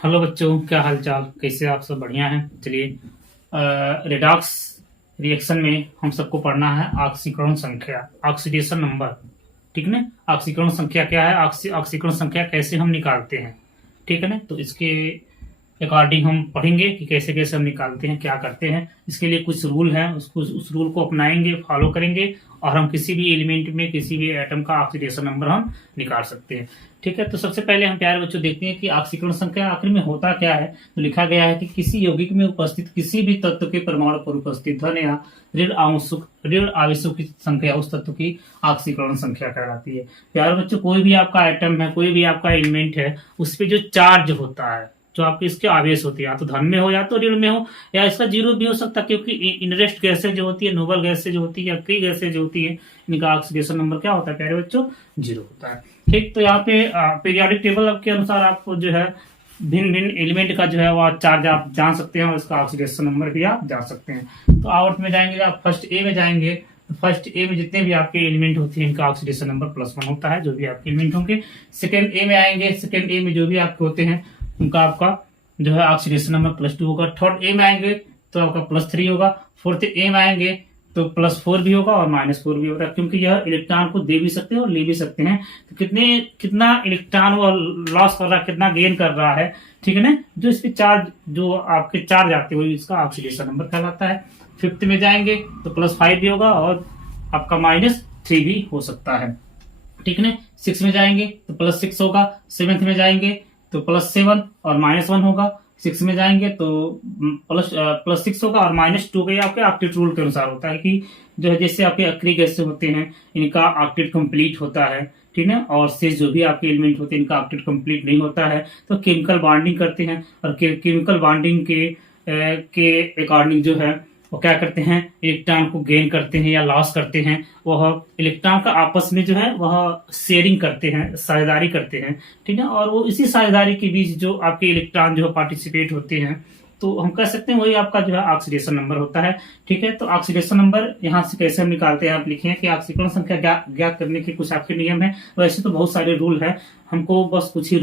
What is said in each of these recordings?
Hello बच्चों, क्या हाल चाल, कैसे आप सब? बढ़िया हैं। चलिए, रेडॉक्स रिएक्शन में हम सबको पढ़ना है ऑक्सीकरण संख्या, ऑक्सीडेशन नंबर। ठीक है ना? ऑक्सीकरण संख्या क्या है, ऑक्सीकरण संख्या कैसे हम निकालते हैं। ठीक है ना? तो इसके अकॉर्डिंग हम पढ़ेंगे कि कैसे कैसे हम निकालते हैं, क्या करते हैं। इसके लिए कुछ रूल है, उसको उस रूल को अपनाएंगे, फॉलो करेंगे, और हम किसी भी एलिमेंट में किसी भी एटम का ऑक्सीडेशन नंबर हम निकाल सकते हैं। ठीक है, तो सबसे पहले हम प्यारे बच्चों देखते हैं कि ऑक्सीकरण संख्या आखिर में होता क्या है। तो लिखा गया है कि किसी यौगिक में उपस्थित किसी भी तत्व के परमाणु पर उपस्थित धन या ऋण आवेशों की संख्या उस तत्व की ऑक्सीकरण संख्या कहलाती है। प्यारे बच्चों, कोई भी आपका एटम है, कोई भी आपका एलिमेंट है, उस पर जो चार्ज होता है, जो आपके इसके आवेश होती है, या तो धन में हो या तो ऋण में हो, या इसका जीरो भी हो सकता है, क्योंकि इनरेस्ट गैसें जो होती है, नोबल गैसें जो होती है, या कई गैसें जो होती है, इनका ऑक्सीडेशन नंबर क्या होता है प्यारे बच्चों? जीरो होता है। ठीक, तो यहाँ पे पीरियोडिक टेबल के अनुसार आपको जो है भिन्न भिन्न एलिमेंट का जो है वो चार्ज आप जान सकते हैं, और इसका ऑक्सीडेशन नंबर भी आप जान सकते हैं। तो आवर्त में जाएंगे, आप फर्स्ट ए में जाएंगे। फर्स्ट ए में जितने भी आपके एलिमेंट होते हैं, इनका ऑक्सीडेशन नंबर +1 होता है, जो भी आपके एलिमेंट होंगे। सेकंड ए में आएंगे, सेकंड ए में जो भी आपके होते हैं, उनका आपका जो है ऑक्सीडेशन नंबर +2 होगा। थर्ड ए में आएंगे तो आपका +3 होगा। फोर्थ ए में आएंगे तो +4 भी होगा और -4 भी होगा, क्योंकि यह इलेक्ट्रॉन को दे भी सकते हैं और ले भी सकते हैं। तो कितना इलेक्ट्रॉन वो लॉस कर रहा है, कितना गेन कर रहा है, ठीक है ना? जो इसके चार्ज, जो आपके चार्ज आते हैं, इसका ऑक्सीडेशन नंबर कहलाता है। फिफ्थ में जाएंगे तो +5 भी होगा और आपका -3 भी हो सकता है। ठीक है ना? 6 में जाएंगे तो +6 होगा। 7th में जाएंगे तो +7 और -1 होगा। 6 में जाएंगे तो +6 होगा और -2 का। ये आपके ऑक्टेट रूल के अनुसार होता है कि जो है, जैसे आपके अक्रिय गैसें होते हैं, इनका ऑक्टेट कंप्लीट होता है, ठीक है, और से जो भी आपके एलिमेंट होते हैं, इनका ऑक्टेट कंप्लीट नहीं होता है, तो केमिकल बॉन्डिंग करते हैं, और केमिकल बॉन्डिंग के अकॉर्डिंग जो है वो क्या करते हैं, इलेक्ट्रॉन को गेन करते हैं या लॉस करते हैं। वह इलेक्ट्रॉन का आपस में जो है वह शेयरिंग करते हैं, साझेदारी करते हैं, ठीक है। और वो इसी साझेदारी के बीच जो आपके इलेक्ट्रॉन जो पार्टिसिपेट होते हैं, तो हम कह सकते हैं वही आपका जो है ऑक्सीडेशन नंबर होता है। ठीक है, तो ऑक्सीडेशन नंबर यहाँ से कैसे हम निकालते हैं, आप लिखे कि ऑक्सीकरण संख्या ज्ञात करने के कुछ आपके नियम है। वैसे तो बहुत सारे रूल है, हमको बस कुछ ही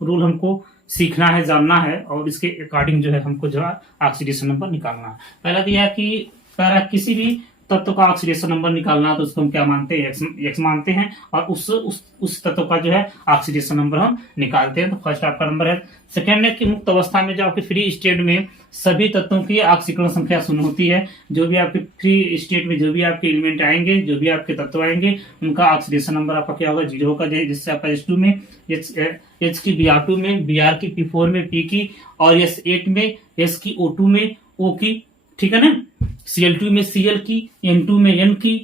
रूल हमको सीखना है, जानना है, और इसके अकॉर्डिंग जो है हमको जो है ऑक्सीडेशन नंबर निकालना है। पहला दिया कि किसी भी तत्व का ऑक्सीडेशन नंबर निकालना, तो उसको हम क्या मानते हैं, एक्स मानते हैं, और उस तत्व का जो है ऑक्सीडेशन नंबर हम निकालते हैं। तो फर्स्ट आपका नंबर है। सेकेंड है कि मुक्त अवस्था में जो आपके फ्री स्टेट में सभी तत्वों की ऑक्सीकरण संख्या 0 होती है। जो भी आपके फ्री स्टेट में जो भी आपके एलिमेंट आएंगे, जो भी आपके तत्व आएंगे, उनका ऑक्सीडेशन नंबर आपका क्या होगा, 0 होगा। जिससे आपका H2 में H की Br2 में, Br की P4 में, P की, और S8 में S की O2 में, O की, ठीक है ना, Cl2 में Cl की, N2 में N की,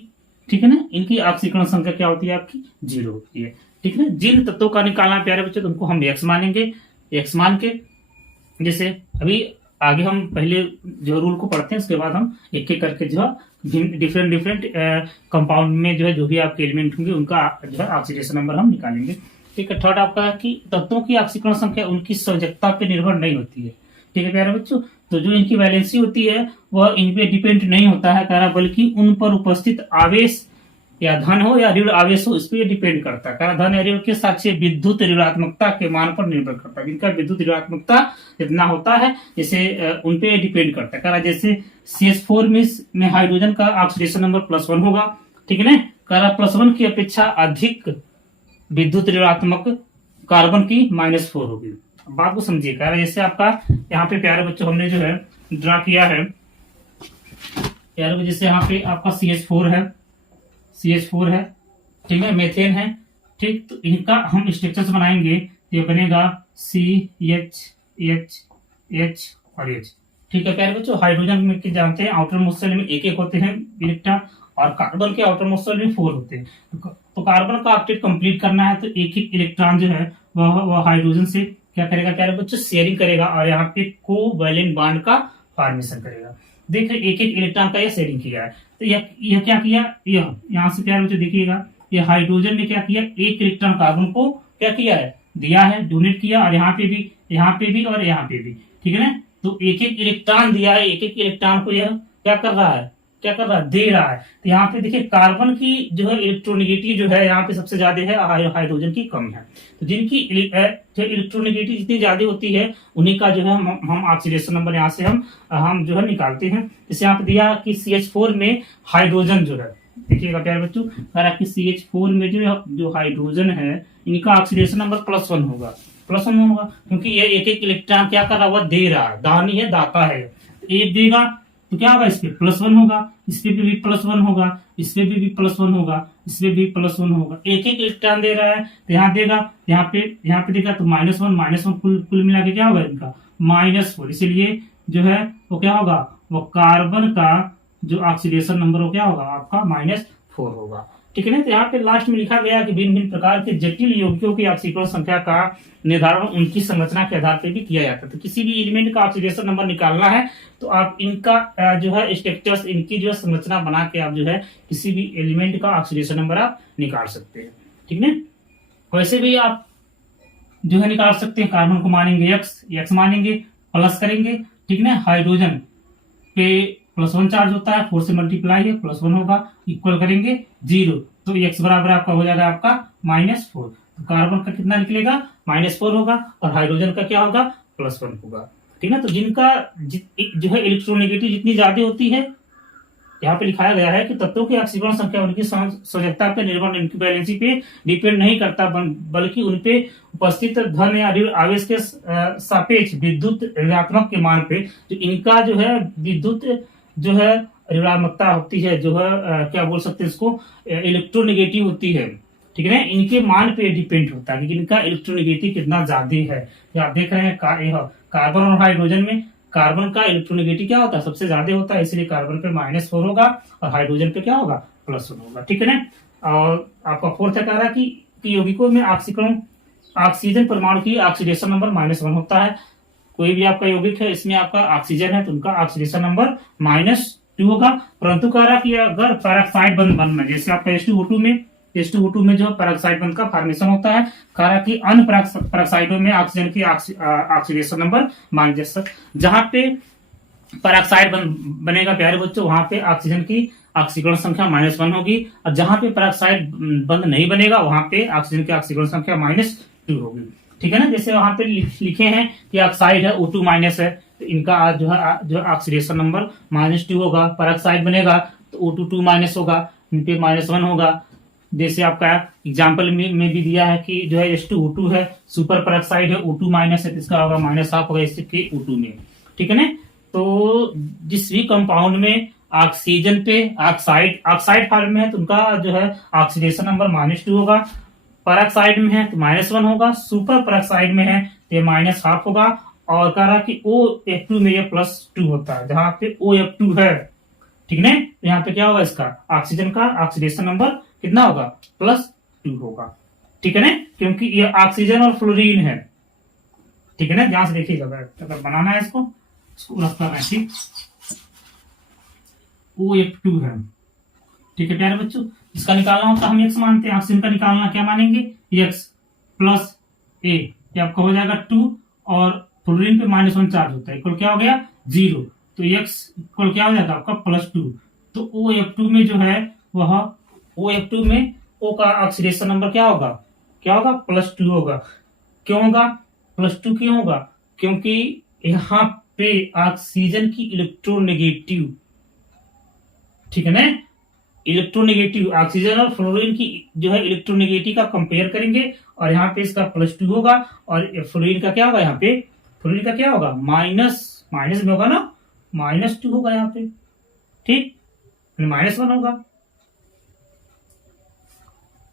ठीक है ना। इनकी ऑक्सीकरण संख्या क्या होती है आपकी, 0 होती है। ठीक है ना। जिन तत्वों का निकालना प्यारे बच्चे, तो उनको हम एक्स मानेंगे। एक्स मान के, जैसे अभी आगे हम पहले जो रूल को पढ़ते हैं, उसके बाद हम एक एक करके जो है डिफरेंट कंपाउंड में जो है जो भी आपके एलिमेंट होंगे, उनका जो है ऑक्सीडेशन नंबर हम निकालेंगे। ठीक है। थर्ड आपका कि तत्वों की ऑक्सीकरण संख्या उनकी संयोजकता पे निर्भर नहीं होती है। ठीक है प्यारे बच्चों। तो जो इनकी वैलेंसी होती है वह इन पे डिपेंड नहीं होता है कह रहा, बल्कि उन पर उपस्थित आवेश या धन हो या ऋण आवेश हो, इस पर डिपेंड करता है। कह रहा धन या ऋण के साक्ष्य विद्युत ऋणात्मकता के मान पर निर्भर करता है। जिनका विद्युत ऋणात्मकता जितना होता है, जैसे उन पे डिपेंड करता है। कह रहा जैसे CH4 में हाइड्रोजन का ऑक्सीडेशन नंबर +1 होगा, ठीक है ना। कह रहा +1 की अपेक्षा अधिक विद्युत ऋणात्मक कार्बन की -4 होगी। बात को समझिए। कह रहा जैसे आपका यहाँ पे प्यारे बच्चों हमने जो है ड्रा किया है, जैसे यहाँ पे आपका CH4 है, ठीक है, मेथेन है, ठीक। तो इनका हम स्ट्रक्चर्स बनाएंगे, तो ये बनेगा CH और H। ठीक है प्यारे बच्चों। हाइड्रोजन में जानते हैं आउटर मोस्ट शेल में एक होते हैं इलेक्ट्रॉन, और कार्बन के आउटर मोस्ट शेल में 4 होते हैं। तो कार्बन का ऑक्टेट कंप्लीट करना है, तो एक इलेक्ट्रॉन जो है वह हाइड्रोजन से क्या करेगा प्यारे बच्चों, शेयरिंग करेगा, और यहाँ पे कोवैलेंट बॉन्ड का फॉर्मेशन करेगा। देख रहे एक इलेक्ट्रॉन का यह शेयरिंग किया है। तो यह क्या किया, यहाँ से प्यारे बच्चों देखिएगा, यह हाइड्रोजन ने क्या किया, एक इलेक्ट्रॉन कार्बन को क्या किया है, दिया है, डोनेट किया, और यहाँ पे भी और यहाँ पे भी, ठीक है ना। तो एक इलेक्ट्रॉन दिया है, एक इलेक्ट्रॉन को यह क्या कर रहा है, क्या कर रहा है, दे रहा है। तो यहाँ पे देखिए कार्बन की जो है इलेक्ट्रोनेगेटिव जो है यहाँ पे सबसे ज्यादा है, हाइड्रोजन की कम है। तो जिनकी जो इलेक्ट्रोनेगेटिव जितनी ज्यादा होती है उन्हीं का जो है हम ऑक्सीडेशन नंबर यहाँ से हम जो है निकालते हैं। जैसे यहाँ पे दिया कि CH4 में हाइड्रोजन जो है, देखिएगा प्यारे बच्चों, अगर आपकी CH4 में जो हाइड्रोजन है इनका ऑक्सीडेशन नंबर +1 होगा, +1 होगा, क्योंकि ये एक एक इलेक्ट्रॉन क्या कर रहा है, दे रहा है, दानी है, दाता है। एक देगा तो क्या होगा, इस पे +1 होगा, इस पे भी +1 होगा, इस पे भी +1 होगा, इस पे भी +1 होगा। एक एक इलेक्ट्रॉन दे रहा है तो यहाँ देगा, यहाँ पे देगा तो -1 कुल मिला के क्या होगा इनका -4। इसीलिए जो है वो क्या होगा, वो कार्बन का जो ऑक्सीडेशन नंबर हो क्या होगा आपका -4 होगा। ठीक है ना। तो यहाँ पे लास्ट में लिखा गया कि भिन्न भिन्न प्रकार के जटिल यौगिकों की ऑक्सीकरण संख्या का निर्धारण उनकी संरचना के आधार पर भी किया जाता है। तो किसी भी एलिमेंट का ऑक्सीडेशन नंबर निकालना है तो आप इनका जो है स्ट्रक्चर्स, इनकी जो संरचना बना के आप जो है किसी भी एलिमेंट का ऑक्सीडेशन नंबर आप निकाल सकते हैं। ठीक है। वैसे भी आप जो है निकाल सकते हैं। कार्बन को मानेंगे x मानेंगे, प्लस करेंगे, ठीक है। हाइड्रोजन पे +1 चार्ज होता है, 4 से मल्टीप्लाई है, +1 होगा, इक्वल करेंगे 0, तो x बराबर आपका हो जाएगा आपका -4। तो कार्बन का कितना निकलेगा, -4 होगा, और हाइड्रोजन का क्या होगा, +1 होगा। ठीक है। तो जिनका जो है इलेक्ट्रोनेगेटिव जितनी ज्यादा होती है, यहाँ पे लिखाया गया है कि तत्वों की ऑक्सीकरण संख्या उनकी संयोजकता पे निर्भर, इनकी वैलेंसी पे डिपेंड नहीं करता, बल्कि उनपे उपस्थित धन या ऋण आवेश के सापेक्ष विद्युत ऋणात्मक के मान पे जो इनका जो है विद्युत जो है ऋणात्मकता होती है, जो है क्या बोल सकते हैं इसको, इलेक्ट्रोनेगेटिव होती है। ठीक है। इनके मान पे डिपेंड होता है कि इनका इलेक्ट्रोनेगेटिव कितना ज्यादा है। तो आप देख रहे हैं कार्बन और हाइड्रोजन में कार्बन का इलेक्ट्रोनेगेटिव क्या होता है, सबसे ज्यादा होता है, इसलिए कार्बन पे -4 होगा और हाइड्रोजन पे क्या होगा, +1 होगा। ठीक है ना। और आपका फोर्थ है कह रहा है कि यौगिकों में ऑक्सीजन परमाणु की ऑक्सीडेशन नंबर -1 होता है। कोई भी आपका यौगिक है, इसमें आपका ऑक्सीजन है तो उनका ऑक्सीडेशन नंबर -2 होगा। परंतु कह रहा कि अगर पैराक्साइड बंध बनना, जैसे आपका H2O2 में जो पैराक्साइड बंध का फॉर्मेशन होता है, कह रहा कि अन्य पैराक्साइडों में ऑक्सीजन की ऑक्सीडेशन नंबर -, जहां पे पैराक्साइड बनेगा प्यारे बच्चों, वहां पे ऑक्सीजन की ऑक्सीकरण संख्या -1 होगी, और जहां पे पैराक्साइड बंध नहीं बनेगा वहां पे ऑक्सीजन की ऑक्सीकरण संख्या -2 होगी। ठीक है ना। जैसे वहां पे लिखे हैं कि ऑक्साइड है, O2- है, तो इनका जो ऑक्सीडेशन नंबर -2 होगा। पैराक्साइड बनेगा तो O2 होगा, इन पे -1 होगा। जैसे आपका एग्जाम्पल में भी दिया है कि जो है H2O2 है, सुपर पैराक्साइड है, O2- है, इसका होगा -1/2 होगा इसके O2 में। ठीक है ना। तो जिस भी कंपाउंड में ऑक्सीजन पे ऑक्साइड फॉर्म में है तो उनका जो है ऑक्सीडेशन नंबर -2 होगा। पैराक्साइड में है तो -1 होगा, सुपर पैराक्साइड में है तो -1/2 होगा। और कह रहा कि OF2 में ये +2 होता है, जहां पे OF2 है। ठीक है। तो यहाँ पे क्या होगा, इसका ऑक्सीजन का ऑक्सीडेशन नंबर कितना होगा, +2 होगा। ठीक है ना। क्योंकि ये ऑक्सीजन और फ्लोरीन है। ठीक है ना। ध्यान से देखिएगा, अगर बनाना है इसको रख कर ठीक, OF2 है। ठीक है प्यारे बच्चों, इसका निकालना होता हम x मानते हैं, ऑक्सीजन का निकालना क्या मानेंगे, x + A, ये आपका हो जाएगा 2, और फ्लोरीन पे -1 चार्ज होता है, इक्वल क्या हो गया 0, तो x इक्वल क्या हो जाएगा आपका +2। तो OF2 में जो है वह OF2 में O का ऑक्सीडेशन नंबर क्या होगा +2 होगा। क्यों होगा +2, क्यों होगा, क्योंकि यहाँ पे ऑक्सीजन की इलेक्ट्रोनेगेटिव, ठीक है ना, इलेक्ट्रोनेगेटिव ऑक्सीजन और फ्लोरीन की जो है इलेक्ट्रोनेगेटिव का कंपेयर करेंगे, और यहाँ पे इसका +2 होगा, और फ्लोरीन का क्या होगा, यहाँ पे फ्लोरीन का क्या होगा माइनस में होगा ना, -2 होगा यहाँ पे। ठीक, -1 होगा,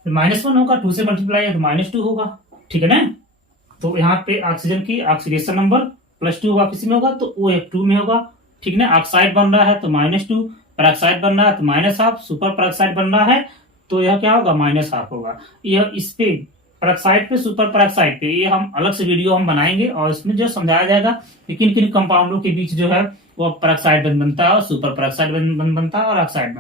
-1 होगा, 2 से मल्टीप्लाई है तो -2 होगा। ठीक है ना। तो यहाँ पे ऑक्सीजन की ऑक्सीडेशन नंबर +2 होगा, किसी में होगा तो OF2 में होगा। ठीक है ना। ऑक्साइड बन रहा है तो -2, पैराक्साइड बन रहा है तो -1/2, सुपर पैराक्साइड बन रहा है तो यह क्या होगा -1/2 होगा। यह इस पे पैराक्साइड पे, सुपर पैराक्साइड पे, ये हम अलग से वीडियो हम बनाएंगे और इसमें जो समझाया जाएगा कि किन किन कंपाउंडों के बीच जो है वो पैराक्साइड बंध बनता है, और सुपर पैराक्साइड बंध बनता है, और ऑक्साइड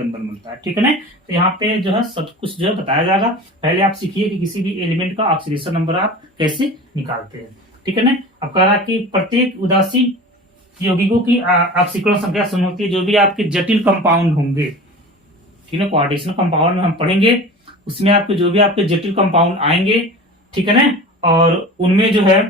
बंध बनता है। ठीक है ना। तो यहाँ पे जो है सब कुछ जो है बताया जाएगा। पहले आप सीखिए कि किसी भी एलिमेंट का ऑक्सीडेशन नंबर आप कैसे निकालते हैं। ठीक है ना। अब कह रहा कि प्रत्येक उदासीन यौगिकों की ऑक्सीकरण संख्या शून्य होती है जो भी आपके जटिल कंपाउंड होंगे, ठीक है। कोऑर्डिनेशन कंपाउंड में हम पढ़ेंगे, उसमें आपके जो भी आपके जटिल कंपाउंड आएंगे, ठीक है ना, और उनमें जो है,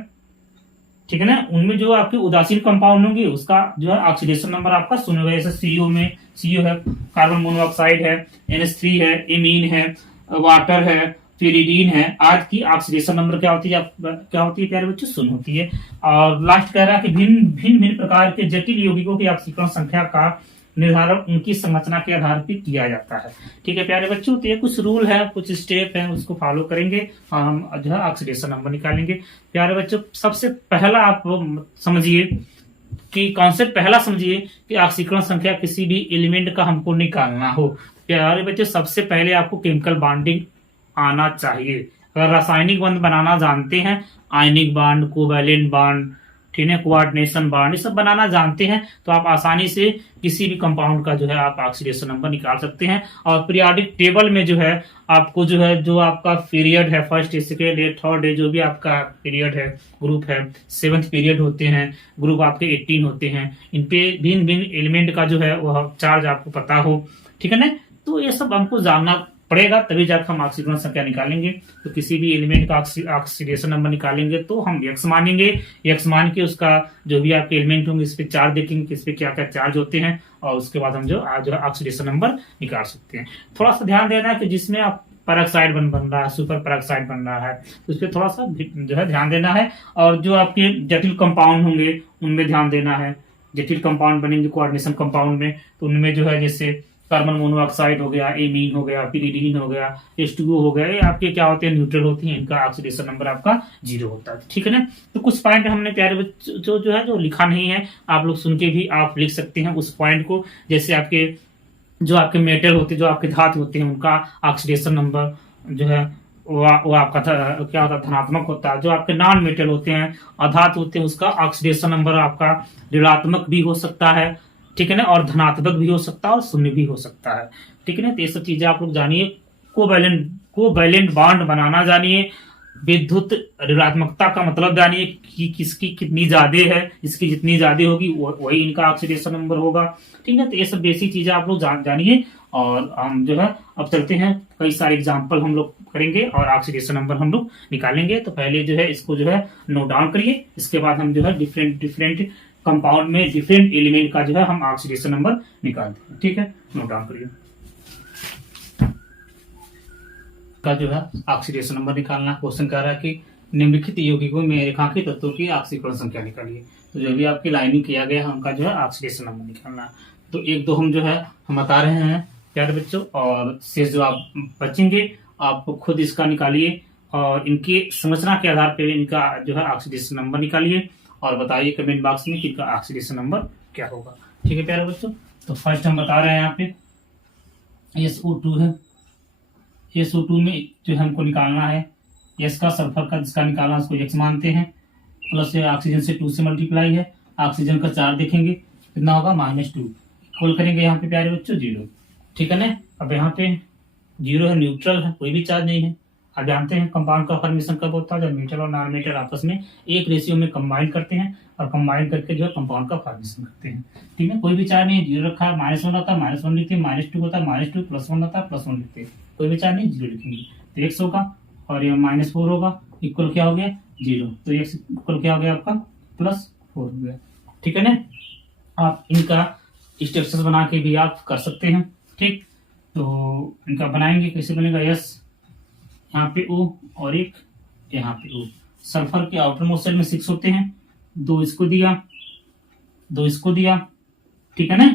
ठीक है ना, उनमें जो आपके उदासीन कंपाउंड होंगे उसका जो है ऑक्सीडेशन नंबर आपका शून्य होगा। जैसे सीओ में सीओ है, कार्बन मोनोऑक्साइड है, NH3 है, एमीन है, वाटर है, पिरिडीन है, आज की ऑक्सीडेशन नंबर क्या होती है, प्यारे बच्चों, शून्य होती है। और लास्ट कह रहा है कि भिन्न भिन्न प्रकार के जटिल यौगिकों की ऑक्सीकरण संख्या का निर्धारण उनकी संरचना के आधार पर किया जाता है, ठीक है प्यारे बच्चों। तो ये कुछ रूल है, कुछ स्टेप है, उसको फॉलो करेंगे और हम जो है ऑक्सीडेशन नंबर निकालेंगे। प्यारे बच्चों, सबसे पहला आप समझिए कि कॉन्सेप्ट पहला समझिए कि ऑक्सीकरण संख्या किसी भी एलिमेंट का हमको निकालना हो, प्यारे बच्चों, सबसे पहले आपको केमिकल बॉन्डिंग आना चाहिए। अगर रासायनिक बंध बनाना जानते हैं, आयनिक बॉन्ड, कोवैलेंट बॉन्ड, ठीक है, कोऑर्डिनेशन बॉन्ड, ये सब बनाना जानते हैं तो आप आसानी से किसी भी कंपाउंड का जो है आप ऑक्सीडेशन नंबर निकाल सकते हैं। और पीरियोडिक टेबल में जो है आपको जो है जो आपका पीरियड है, first day, second day, third day, जो भी आपका पीरियड है, ग्रुप है, 7th पीरियड होते हैं, ग्रुप आपके 18 होते हैं, इन पे भिन्न भिन्न एलिमेंट का जो है वह चार्ज आपको पता हो, ठीक है ना। तो ये सब हमको जानना पड़ेगा, तभी जाकर हम ऑक्सीकरण संख्या निकालेंगे। तो किसी भी एलिमेंट का ऑक्सीडेशन नंबर निकालेंगे तो हम एक्स मानेंगे, एक्स मान के उसका जो भी आपके एलिमेंट होंगे इस पे चार्ज देखेंगे कि इस पे क्या क्या चार्ज होते हैं, और उसके बाद हम जो ऑक्सीडेशन नंबर निकाल सकते हैं। थोड़ा सा ध्यान देना है कि जिसमें आप पेरोक्साइड बन रहा है, सुपर पेरोक्साइड बन रहा है, तो उस पर थोड़ा सा जो है ध्यान देना है। और जो आपके जटिल कंपाउंड होंगे उनमें ध्यान देना है। जटिल कंपाउंड बनेंगे कोऑर्डिनेशन कंपाउंड में, तो उनमें जो है जैसे कार्बन मोनोऑक्साइड हो गया, एमीन हो गया, पिरिडीन हो गया, H2O हो गया, ये आपके क्या होते हैं, न्यूट्रल होती हैं, इनका ऑक्सीडेशन नंबर आपका 0 होता है, ठीक है ना। तो कुछ पॉइंट हमने प्यारे बच्चों जो है जो लिखा नहीं है, आप लोग सुन के भी आप लिख सकते हैं उस पॉइंट को। जैसे आपके जो आपके मेटल होते हैं, जो आपके धातु होते हैं, उनका ऑक्सीडेशन नंबर जो है वो आपका क्या होता है, धनात्मक होता है। जो आपके नॉन मेटल होते हैं, अधातु होते हैं, उसका ऑक्सीडेशन नंबर आपका ऋणात्मक भी हो सकता है, ठीक है ना, और धनात्मक भी हो सकता है और शून्य भी हो सकता है, ठीक है ना। तो ये सब चीजें आप लोग जानिए। कोवैलेंट बॉन्ड बनाना जानिए, विद्युत ऋणात्मकता का मतलब जानिए कि किसकी कितनी ज्यादा है, इसकी जितनी ज्यादा होगी वही इनका ऑक्सीडेशन नंबर होगा, ठीक है। तो ये सब बेसिक चीजें आप लोग जानिए। और हम जो है अब चलते हैं, कई सारे एग्जाम्पल हम लोग करेंगे और ऑक्सीडेशन नंबर हम लोग निकालेंगे। तो पहले जो है इसको जो है नोट डाउन करिए, इसके बाद हम जो है डिफरेंट कंपाउंड में डिफरेंट एलिमेंट का जो है हम ऑक्सीडेशन नंबर निकालते हैं, ठीक है। नोट डाउन करिए, का जो है ऑक्सीडेशन नंबर निकालना। क्वेश्चन कह रहा है कि निम्नलिखित यौगिकों में रेखांकित तत्वों की ऑक्सीकरण संख्या निकालिए। तो जो भी आपकी लाइनिंग किया गया है उनका जो है ऑक्सीडेशन नंबर निकालना है। तो एक दो हम जो है हम बता रहे हैं प्यारे बच्चों, और शेष जो आप बचेंगे आप खुद इसका निकालिए और इनकी संरचना के आधार पर इनका जो है ऑक्सीडेशन नंबर निकालिए और बताइए कमेंट बॉक्स में कि इनका ऑक्सीडेशन नंबर क्या होगा, ठीक है प्यारे बच्चों। तो फर्स्ट हम बता रहे हैं यहाँ पे SO2 है, SO2 में जो हमको निकालना है S का, सल्फर का जिसका निकालना उसको X मानते हैं, प्लस ऑक्सीजन से 2 से मल्टीप्लाई है, ऑक्सीजन का चार्ज देखेंगे कितना होगा -2, इक्वल करेंगे यहाँ पे प्यारे बच्चों 0, ठीक है ना। अब यहाँ पे 0 है, न्यूट्रल है, कोई भी चार्ज नहीं है। आप जानते हैं कंपाउंड का फॉर्मेशन कब होता है, जब मेटल और नॉन मेटल आपस में एक रेशियो में कंबाइन करते हैं और कंबाइन करके जो है कंपाउंड का फॉर्मेशन करते हैं, ठीक है। कोई भी चार्ज नहीं, 0 रखा है, -1 होता है, -1 लिखते हैं, -2 होता है, -2, +1 होता है, +1 लिखते हैं, कोई भी चार्ज नहीं, 0 लिखेंगे। तो X होगा और यह -4 होगा, इक्वल क्या हो गया 0, तो X इक्वल क्या हो गया आपका +4 हो गया, ठीक है ना। आप इनका स्ट्रक्चर बना के भी आप कर सकते हैं, ठीक। तो इनका बनाएंगे, कैसे बनेगा, S यहाँ पे O और एक यहाँ पे O। सल्फर के आउटर मोस्ट शेल में 6 होते हैं, 2 इसको दिया, 2 इसको दिया, ठीक है ना,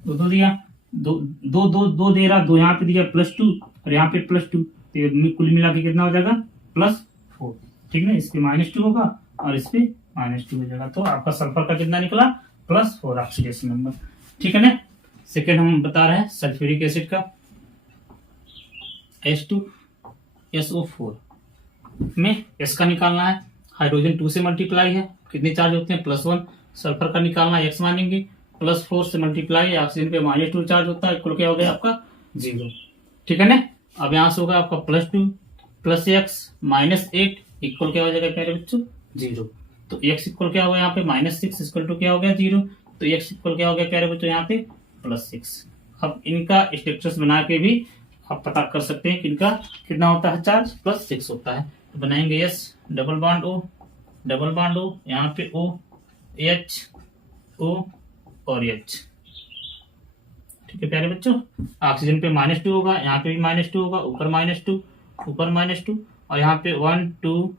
2 दिया, 2 दे रहा, 2 यहाँ पे दिया +2 और यहाँ पे +2, तो कुल मिला के कितना हो जाएगा +4, ठीक है ना। इस पे -2 होगा और इस पे -2 हो जाएगा, तो आपका सल्फर का कितना निकला +4 ऑक्सीडेशन नंबर, ठीक है ना। सेकेंड हम बता रहे हैं सल्फ्यूरिक एसिड का, H2SO4 में S का निकालना है, हाइड्रोजन 2 से मल्टीप्लाई है, कितने चार्ज होते हैं +1, सल्फर का निकालना है, X मानेंगे, +4 से मल्टीप्लाई, ऑक्सीजन पे -2 चार्ज होता है, इक्वल क्या हो गया आपका 0, ठीक है ना। अब यहां से होगा आपका +2 + X -8 इक्वल क्या हो जाएगा प्यारे बच्चों 0, तो x इक्वल क्या होगा यहाँ पे -6 इक्वल टू क्या हो गया 0, तो x इक्वल क्या हो गया प्यारे बच्चों यहाँ पे +6। अब इनका स्ट्रक्चर्स बना के भी आप पता कर सकते हैं कि इनका कितना होता है चार्ज, +6 होता है। तो बनाएंगे S डबल बॉन्ड O यहाँ पे O H O और H। ठीक है प्यारे बच्चों, ऑक्सीजन पे -2 होगा, यहाँ पे भी -2 होगा, ऊपर -2 और यहाँ पे 1 2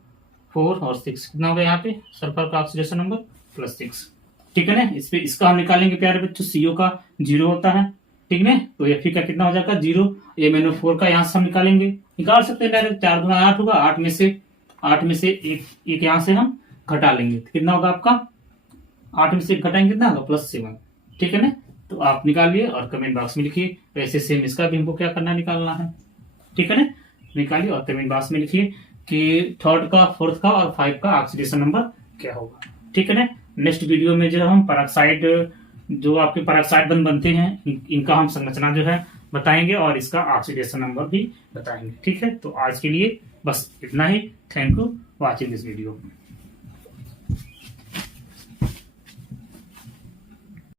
4 और 6 कितना होगा यहाँ पे सल्फर का ऑक्सीडेशन नंबर +6। ठीक है ना, इस पे इसका हम निकालेंगे प्यारे बच्चों, CO का 0 होता है, ठीक है, तो Fe का कितना हो जाएगा 0, MnO4 का यहाँ से हम निकाल सकते हैं डायरेक्ट, 4 गुना 8 होगा, 8 में से एक यहाँ से हम घटा लेंगे, तो कितना होगा आपका 8 में से घटाएंगे कितना होगा +7। ठीक है ना, तो आप निकालिए और कमेंट बॉक्स में लिखिए। वैसे सेम इसका भी हमको क्या करना निकालना है। ठीक है ना, निकालिए और कमेंट बॉक्स में लिखिए कि 3rd का 4th का और 5 का ऑक्सीडेशन नंबर क्या होगा। ठीक है ना, नेक्स्ट वीडियो में जो हम पेरोक्साइड, जो आपके पेरोक्साइड बनते हैं, इनका हम संरचना जो है बताएंगे और इसका ऑक्सीडेशन नंबर भी बताएंगे। ठीक है, तो आज के लिए बस इतना ही। Thank you watching this video.